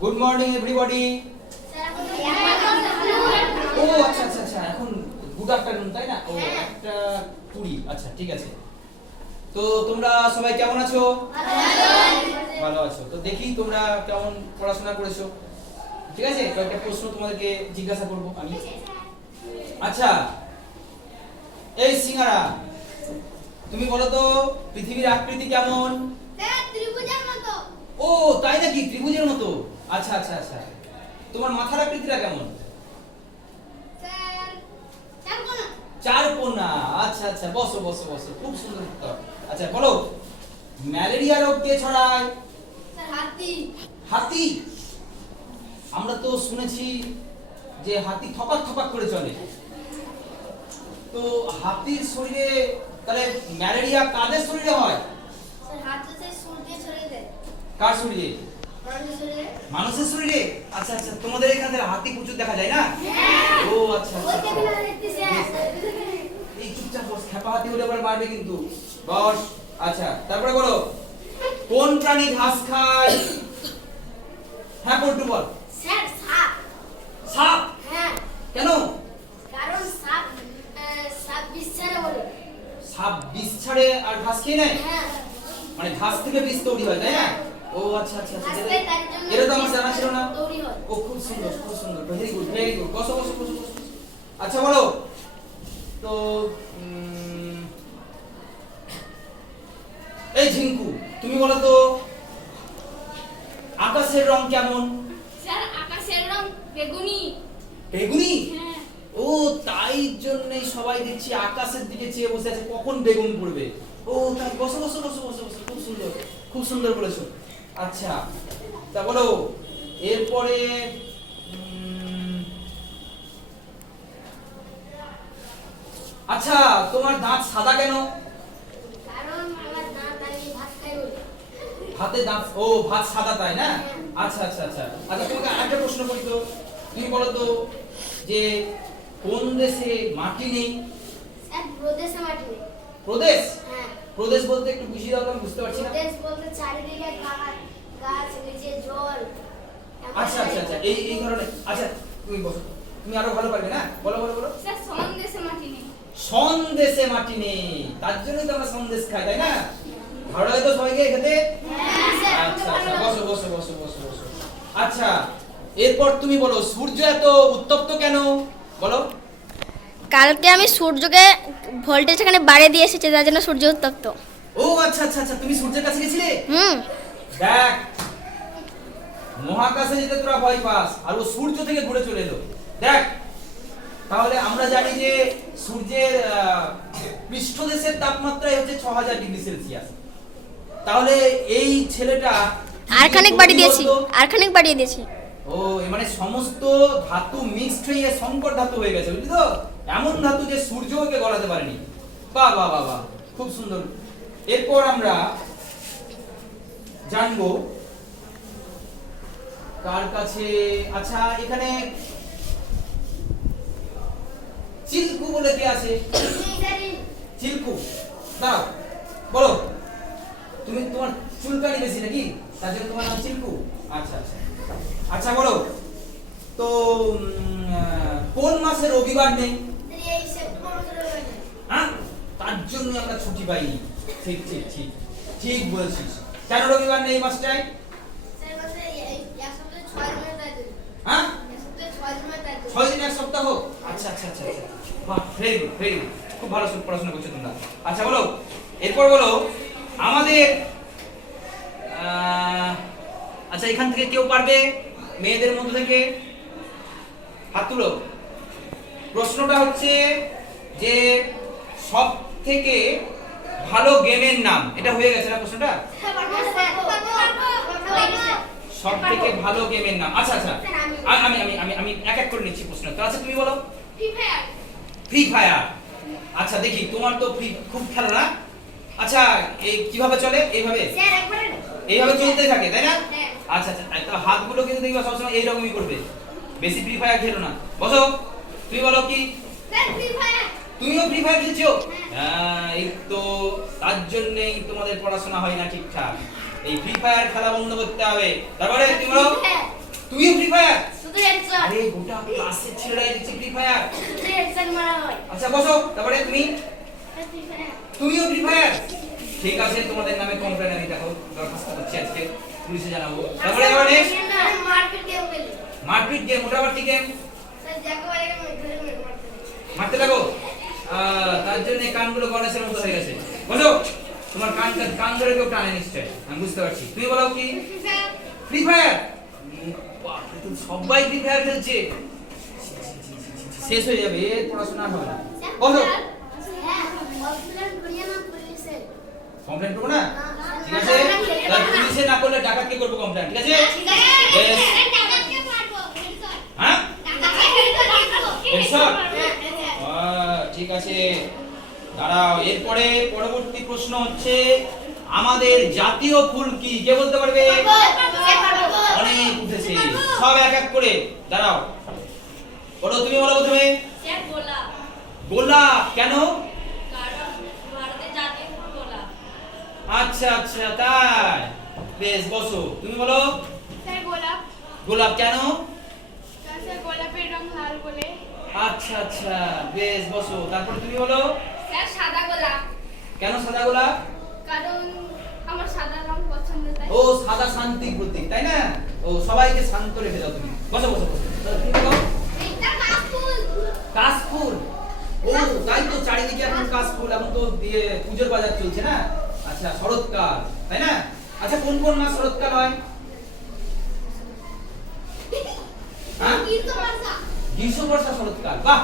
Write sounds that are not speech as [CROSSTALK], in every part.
Good morning everybody ও আচ্ছা আচ্ছা আচ্ছা এখন গুড আফটারনুন তাই না? ও একটা কুড়ি আচ্ছা ঠিক আছে। তো তোমরা সবাই কেমন আছো? ভালো আছো। তো দেখি তোমরা কেমন পড়াশোনা করেছ। ঠিক আছে? কয়েকটা প্রশ্ন তোমাদেরকে জিজ্ঞাসা করব আমি। আচ্ছা এই সিঙ্গারা তুমি বলো তো পৃথিবীর আকৃতি কেমন? ও তাই নাকি? ত্রিভুজের মতো। আচ্ছা আচ্ছা আচ্ছা। তোমার মাথার আকৃতিটা কেমন? চার কোনা আচ্ছা আচ্ছা বসো বসো বসো। খুব সুন্দর উত্তর। আচ্ছা বলো। ম্যালেরিয়া রোগ কে ছড়ায়? হাতি। আমরা তো শুনেছি যে হাতি থপাক থপাক করে চলে। তো হাতির শরীরে তাহলে ম্যালেরিয়া কাদের শরীরে হয়? কার শরীরে? মানুষের শরীরে? আচ্ছা আচ্ছা তোমাদের এখানে হাতি প্রচুর দেখা যায় না? ও আচ্ছা আচ্ছা, এই চুপচাপ বস খেপা হাতি হলে পরে মারবে কিন্তু। বস আচ্ছা তারপরে বলো কোন প্রাণী ঘাস খায়? হ্যাঁ পল্টু বল। সাপ। সাপ? কেন? কারণ সাপ সাপ বিষ ছাড়ে বলে। সাপ বিষ ছাড়ে আর ঘাস খেয়ে নেয়? হ্যাঁ। মানে ঘাস থেকে বিষ তৈরি হয় তাই না? ও আচ্ছা আচ্ছা আচ্ছা। জন্য এটা তো আমার জানা ছিল না। ও খুব সুন্দর খুব সুন্দর। ভেরি গুড ভেরি গুড বসো বসো বসো আচ্ছা বলো। তো এই ঝিঙ্কু তুমি বলো তো আকাশের রং কেমন? স্যার আকাশের রং বেগুনি। বেগুনি? হ্যাঁ। ও তাই জন্যই সবাই দেখছি আকাশের দিকে চেয়ে বসে আছে। কখন বেগুন পড়বে? ও তাই বসো বসো বসো বসো বসো। খুব সুন্দর খুব সুন্দর বলেছ আচ্ছা তা বলো এরপরে আচ্ছা তোমার দাঁত সাদা কেন? ভাত দাঁত ও ভাত সাদা তাই না? আচ্ছা আচ্ছা আচ্ছা। আচ্ছা তোমাকে আরেকটা প্রশ্ন করি তো। তুমি বলো তো যে কোন দেশে মাটি নেই? প্রদেশে মাটি নেই। প্রদেশ? হ্যাঁ। প্রদেশ বলতে একটু বুঝিয়ে দাও আমি বুঝতে পারছি না। প্রদেশ বলতে চারিদিকে গাছ গাছ নিচে জল। আচ্ছা আচ্ছা আচ্ছা এই এই ধরনের। আচ্ছা তুমি বসো। তুমি আরও ভালো পারবে না? বলো বলো বলো। স্যার সন্দেশে মাটি নেই। সন্দেশে মাটি নেই। তার জন্যই তো আমরা সন্দেশ খাই তাই না? ভালো লাগে তো সবাইকে খেতে? হ্যাঁ আচ্ছা আচ্ছা বসো বসো বসো বসো বসো। আচ্ছা এরপর তুমি বলো সূর্য এত উত্তপ্ত কেন? বলো। কালকে আমি সূর্যকে ভোল্টেজ এখানে বাড়িয়ে দিয়ে এসেছি যার জন্য সূর্য উত্তপ্ত। ও আচ্ছা আচ্ছা আচ্ছা তুমি সূর্যের কাছে গেছিলে? হুম। দেখ মহাকাশে যেতে তোরা ভয় পাস আর ও সূর্য থেকে ঘুরে চলে এলো। দেখ তাহলে আমরা জানি যে সূর্যের আহ, পৃষ্ঠদেশের তাপমাত্রাই হচ্ছে ছ হাজার ডিগ্রি সেলসিয়াস। তাহলে এই ছেলেটা আর খানিক বাড়িয়ে দিয়েছি? আর খানিক বাড়িয়ে দিয়েছি। ও মানে সমস্ত ধাতু মিক্সড হয়ে সংকর ধাতু হয়ে গেছে বুঝলি তো? এমন ধাতু যে সূর্য ওকে গলাতে পারেনি। বাহ বাহ বাহ বাহ খুব সুন্দর। এরপর আমরা জানব কার কাছে? আচ্ছা এখানে চিলকু বলে কে আছে? চিলকু। দাও বলো। তুমি তোমার চুলকানি বেশি নাকি? তার জন্য তোমার নাম চিলকু? আচ্ছা আচ্ছা। আচ্ছা বলো। তো কোন মাসে রবিবার নেই। হ্যাঁ? তার জন্য আমরা ছুটি পাইনি। ঠিক ঠিক ঠিক। ঠিক বলছিস। কেন রবিবার নেই মাসটায় স্যার বলছে এই- এই এক সপ্তাহে ছয় দিনের তাই দিন। হ্যাঁ এক সপ্তাহে ছয় দিনের তাই দিন। ছয় দিন এক সপ্তাহ আচ্ছা আচ্ছা আচ্ছা আচ্ছা। বাহ ভেরি গুড ভেরি গুড খুব ভালো পড়াশোনা করছ তোমরা। আচ্ছা বলো। এরপর বলো, আমাদের আচ্ছা এখান থেকে কেউ পারবে মেয়েদের মধ্যে থেকে? হাত তুলো। প্রশ্নটা হচ্ছে যে সব থেকে ভালো গেমের নাম। এটা হয়ে গেছে না প্রশ্নটা হ্যাঁ, পারব, স্যার, পারব, পারব, পারব, স্যার। সব থেকে ভালো গেমের নাম। আচ্ছা আচ্ছা। আমি- আমি আমি আমি এক এক করে নিচ্ছি প্রশ্ন। তো আচ্ছা তুমি বলো। Free fire. ফ্রি ফায়ার আচ্ছা দেখি তোমার তো ফ্রি খুব খেলো না? আচ্ছা এই কীভাবে চলে? এইভাবে? এইভাবে চলতে থাকে তাই না? হ্যাঁ। আচ্ছা আচ্ছা তো হাতগুলো কিন্তু দেখবা সবসময় এইরকমই করবে। বেশি ফ্রি ফায়ার খেলো না। বসো। তুমি বলো কি। তুমিও ফ্রি ফায়ার খেলছো? হ্যাঁ। হ্যাঁ এই তো তার জন্যই তোমাদের পড়াশোনা হয় না ঠিকঠাক। এই ফ্রি ফায়ার খেলা বন্ধ করতে হবে। তারপরে তুমি বলো। তুইও ফ্রি ফায়ার শুধু হেডশট আরে গোটা ক্লাসের ছেলেরাই দেখছি ফ্রি ফায়ার শুধু হেডশট মারা হয়। আচ্ছা বসো। তারপরে তুমি? তুমিও ফ্রি ফায়ার ঠিক আছে তোমাদের নামে কমপ্লেন আমি দেখো দরখাস্ত করছি আজকে। পুলিশে জানাব। তারপরে এবার নেক্সট মারপিট গেম খেলি। মারপিট গেম মোটামুটি গেম স্যার যাকে মারে মারতে লাগো? তার জন্য কানগুলো গণেশের মতো হয়ে গেছে। বলো তোমার কান কান ধরে কেউ টানে নিশ্চয়? আমি বুঝতে পারছি। তুমি বলো কি? ফ্রি ফায়ার সবাই ফ্রি ফায়ার খেলছে। শেষ হয়ে যাবে পড়াশোনা হবে না। বলো। হ্যাঁ কমপ্লেন করব না? ঠিক আছে? তাহলে পুলিশে না করলে ডাকাতকে করব কমপ্লেন ঠিক আছে। হ্যাঁ ঠিক আছে। দাঁড়াও এরপরে পরবর্তী প্রশ্ন হচ্ছে আমাদের জাতীয় ফুল কি? কে বলতে পারবে? অনেক উঠেছে। সব এক এক করে। দাঁড়াও। বলো তুমি বলো প্রথমে। গোলাপ। কেন? আচ্ছা আচ্ছা তাই। বেশ বসো। তুমি বলো। গোলাপ কেন? গোলাপের রং লাল বলে। আচ্ছা আচ্ছা বেশ বসো। তারপর তুমি বলো। গোলাপ। কেন সাদা গোলাপ? কারণ আমার সাদা রং পছন্দ তাই। ও সাদা শান্তি প্রতীক তাই না? ও সবাইকে শান্ত রেখে দাও তুমি। বসো বসো বসো। এটা কাশফুল। ও তাই তো চারিদিকে এখন কাশফুল এখন তো দিয়ে পুজোর বাজার চলছে না? আচ্ছা শরৎকাল তাই না? আচ্ছা কোন কোন মাস শরৎকাল হয়? [LAUGHS] হ্যাঁ? গ্রীষ্ম বর্ষা শরৎকাল বাহ!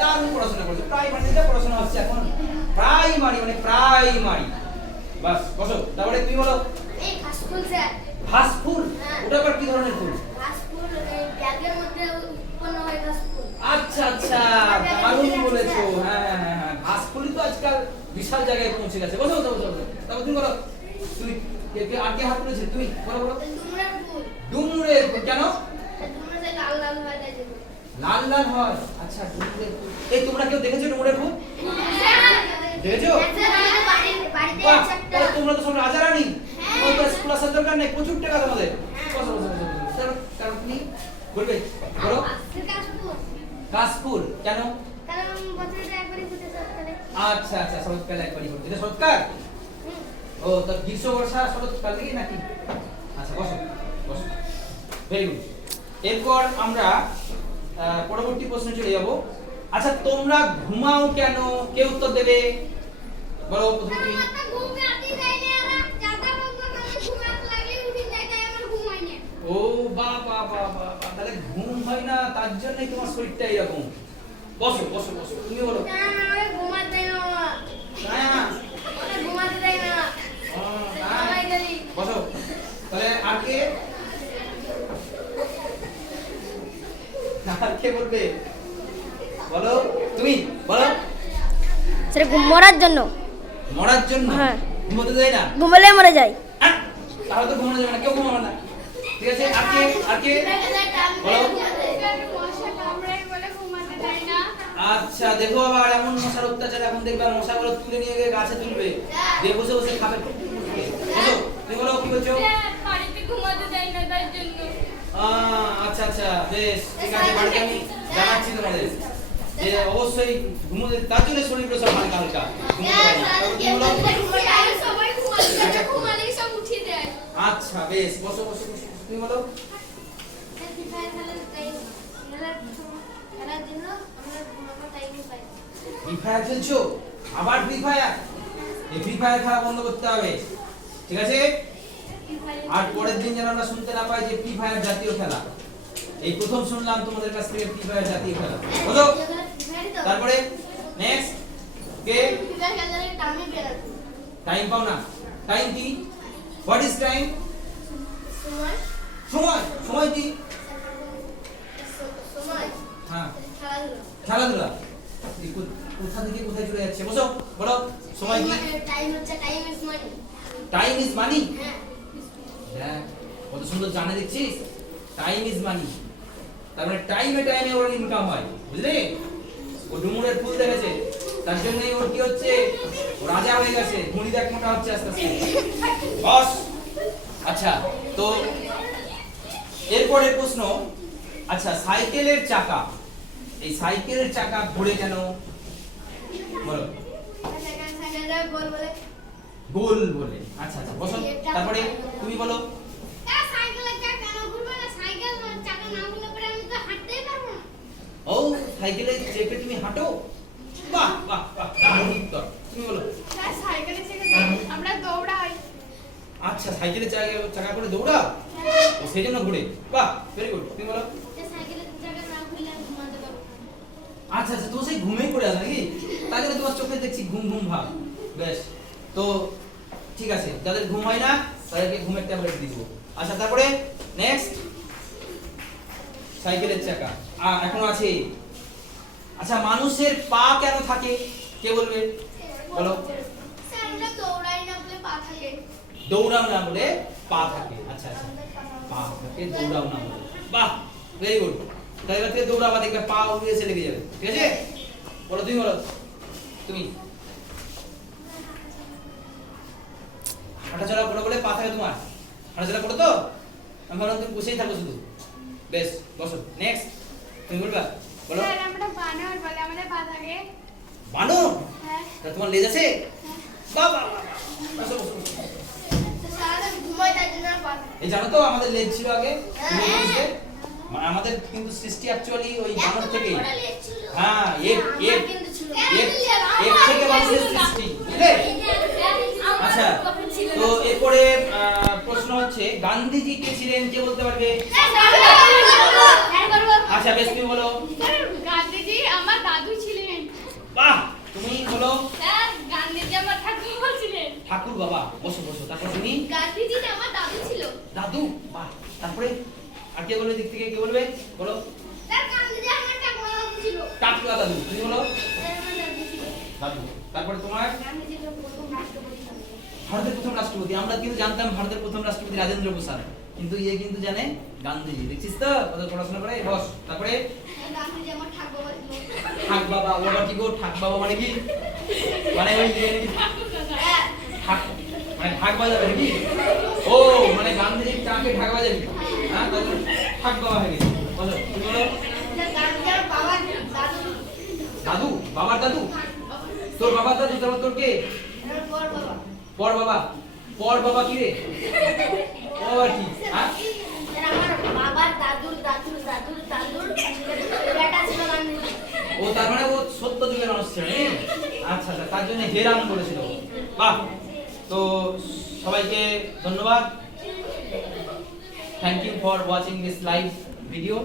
দারুণ পড়াশোনা করছ। প্রাইমারিতে পড়াশোনা হচ্ছে এখন। প্রাইমারি মানে প্রাইমারি। বাস বসো। তারপরে তুমি বলো। এই ফাস্টফুড স্যার ঘাস ফুল হ্যাঁ। ওটা আবার কি ধরনের ফুল ফাস্টফুড এই ব্যাগের মধ্যে উৎপন্ন হয় ফাস্টফুড আচ্ছা আচ্ছা। দারুণ বলেছ। হ্যাঁ হ্যাঁ হ্যাঁ হ্যাঁ। ঘাস তো আজকাল বিশাল জায়গায় পৌঁছে গেছে। বসো বসো বসো। তারপর তুমি বলো। তুই কে কে হাত তুলেছে? তুই বলো বলো। ডুমুরের ফুল। ডুমুরের ফুল। কেন? ডুমুরের লাল লাল হয় জন্য। লাল লাল হয়। আচ্ছা এই তোমরা কেউ দেখেছ ডুমুরের ফুল দেখেছ? তোমরা তো সব রাজা রানী স্কুল আসার দরকার নেই। প্রচুর টাকা তোমাদের। তুমি বলবে? বলো। কাশফুল। কাশফুল। কেন? আচ্ছা আচ্ছা শরৎকাল একবারই হচ্ছে এটা শরৎকাল ও তো গ্রীষ্ম বর্ষা শরৎকাল থেকে নাকি? আচ্ছা বসো বসো। ভেরি গুড এরপর আমরা পরবর্তী প্রশ্নে চলে যাব। আচ্ছা তোমরা ঘুমাও কেন? কে উত্তর দেবে? বলো ও বা বা বা বা, তাহলে ঘুম হয় না তার জন্যই তোমার শরীরটা এরকম বসো বসো বসো তুমি বলো। না, আমি ঘুমাতে দেয় না বাবা। হ্যাঁ আমাকে ঘুমাতে দেয় না ও, হ্যাঁ। সবাই গেলি বসো তাহলে আর কে আর কে বলবে? বলো তুমি বলো। সেটা মরার জন্য। মরার জন্য? হ্যাঁ। ঘুমোতে দেয় না? ঘুমালে মরে যায় তাহলে তো ঘুমানো যাবে না কেউ ঘুমাবে না। ঠিক আছে আর কে আর কে? বলো। বলে আচ্ছা দেখো আবার এমন মশার অত্যাচার এখন দেখবে আর মশাগুলো তুলে নিয়ে গিয়ে গাছে তুলবে। দিয়ে বসে বসে খাবে। বসো তুমি বলো কি বলছো স্যার বাড়িতে ঘুমাতে দেয় না তার জন্য আহ, আচ্ছা আচ্ছা বেশ ঠিক আছে বাড়িতে আমি জানাচ্ছি তোমাদের যে অবশ্যই ঘুমোতে তার জন্য শরীরগুলো সব হালকা হালকা আচ্ছা বেশ বসো বসো তুমি বলো। Free fire. ফ্রি ফায়ার খেলছো? আবার ফ্রি ফায়ার এই ফ্রি ফায়ার খেলা বন্ধ করতে হবে। ঠিক আছে? আর পরের দিন যেন আমরা শুনতে না পাই যে ফ্রি ফায়ার জাতীয় খেলা। এই প্রথম শুনলাম তোমাদের কাছ থেকে ফ্রি ফায়ার জাতীয় খেলা। বলো তারপরে নেক্সট কে? টাইমে পাও না। টাইম কি? হোয়াট ইজ টাইম সময়। সময় কি? হ্যাঁ। খেলাধুলা। খেলাধুলা কোথা থেকে কোথায় চলে যাচ্ছে? বসো বলো। সময় কি? টাইম হচ্ছে time is money time is money হ্যাঁ। দেখ কত সুন্দর জানে দেখছিস? টাইম ইজ মানি তার মানে টাইমে টাইমে ওর ইনকাম হয়, বুঝলি? ও ডুমুরের ফুল দেখেছে। তার জন্যই ওর কি হচ্ছে? রাজা হয়ে গেছে। মুড়ি দেখ মোটা হচ্ছে আস্তে আস্তে। বস! আচ্ছা তো এরপরে প্রশ্ন আচ্ছা সাইকেলের চাকা। এই সাইকেলের চাকা ঘোরে কেন? বলো গোল বলে। আচ্ছা আচ্ছা বসো। তারপরে তুমি বলো। তা সাইকেলের চাকা কেন ঘুরবে না সাইকেল চাকা না ঘুরলে পরে আমি তো হাঁটতেই পারব না। ও সাইকেলে চেপে তুমি হাঁটো? বাহ বাহ বাহ দারুণ। উত্তর তুমি বলো। স্যার সাইকেলে চেপে আমরা দৌড়াই। আচ্ছা সাইকেলের চাকা চাকা করে দৌড়াও ও সেই জন্য ঘুরে। বাহ ভেরি গুড তুমি বলো। যে সাইকেলের চাকা না ঘুরলে ঘুমাতে পারব না। আচ্ছা আচ্ছা তো সেই ঘুমেই পড়ে আছে নাকি? জন্য তোমার চোখে দেখছি ঘুম ঘুম ভাব। বেশ। তো ঠিক আছে যাদের ঘুম হয় না তাদেরকে ঘুমের ট্যাবলেট দিব। আচ্ছা তারপরে নেক্সট সাইকেলের চাকা। আ এখন আছে। আচ্ছা মানুষের পা কেন থাকে? কে বলবে? বলো। দৌড়াও না বলে পা থাকে। আচ্ছা আচ্ছা। পা থাকে দৌড়াও না বলে। বাহ ভেরি গুড তাহলে থেকে দৌড়াবা দেখবে পা উড়ে এসে লেগে যাবে। ঠিক আছে? বলো তুমি বলো। তুমি। হাঁটাচলা করো বলে পা থাকে তোমার। হাঁটাচলা করো তো? আমি ভাবলাম তুমি বসেই থাকো শুধু। বেশ বসো। নেক্সট তুমি বলবা বলো। স্যার আমরা বানর বলে আমাদের পা থাকে। বানর? হ্যাঁ। তা তোমার লেজ আছে? বাহ বাহ। বসো বসো এই জানো তো আমাদের লেজ ছিল আগে। মানে আমাদের কিন্তু সৃষ্টি অ্যাকচুয়ালি ওই বানর থেকে। হ্যাঁ এক এক এক থেকে মানুষের সৃষ্টি বুঝলে? আচ্ছা। তো এরপরে প্রশ্ন হচ্ছে গান্ধীজি কে ছিলেন? কে বলতে পারবে? আচ্ছা বেশ তুমি বলো। গান্ধীজি আমার দাদু ছিলেন। বাহ তুমি বলো। গান্ধীজি আমার ঠাকুর ছিলেন। ঠাকুর বাবা বসো বসো তারপর তুমি। গান্ধীজি আমার দাদু ছিল। দাদু? বাহ তারপরে আর কে বলবে দিক থেকে? কে বলবে? বলো স্যার গান্ধীজি আমার টাকা ছিল টাকলা দাদু তুমি বলো স্যার আমার দাদু ছিল দাদু তারপরে তোমার গান্ধীজি তো প্রথম রাষ্ট্রপতি ছিলেন ভারতের প্রথম রাষ্ট্রপতি। আমরা কিন্তু জানতাম ভারতের প্রথম রাষ্ট্রপতি রাজেন্দ্র প্রসাদ। কিন্তু ইয়ে কিন্তু জানে গান্ধীজি। দেখছিস তো? কত পড়াশোনা করে? বস তারপরে? গান্ধীজি ঠাক বাবা ও বাবা কি গো? ঠাক বাবা মানে কি? মানে ওই ইয়ে ঠাক মানে ঢাক বাজাবে নাকি? ও মানে গান্ধীজির টাকে ঢাক বাজাবি? হ্যাঁ তাহলে ঠাক বাবা হয়ে গেছে। বলো তুমি বলো? গান্ধীজি দাদু বাবার দাদু? তোর বাবার দাদু তারপর তোর কে? পর বাবা। পর বাবা কি রে? আবার কি? হ্যাঁ? আমার বাবার দাদুর দাদুর দাদুর দাদুর বেটা ছিল ও তার মানে ও সত্য যুগের মানুষ ছিল? আচ্ছা আচ্ছা তার জন্য হেরাম বলেছিল বাহ! তো সবাইকে ধন্যবাদ। Thank you for watching this live video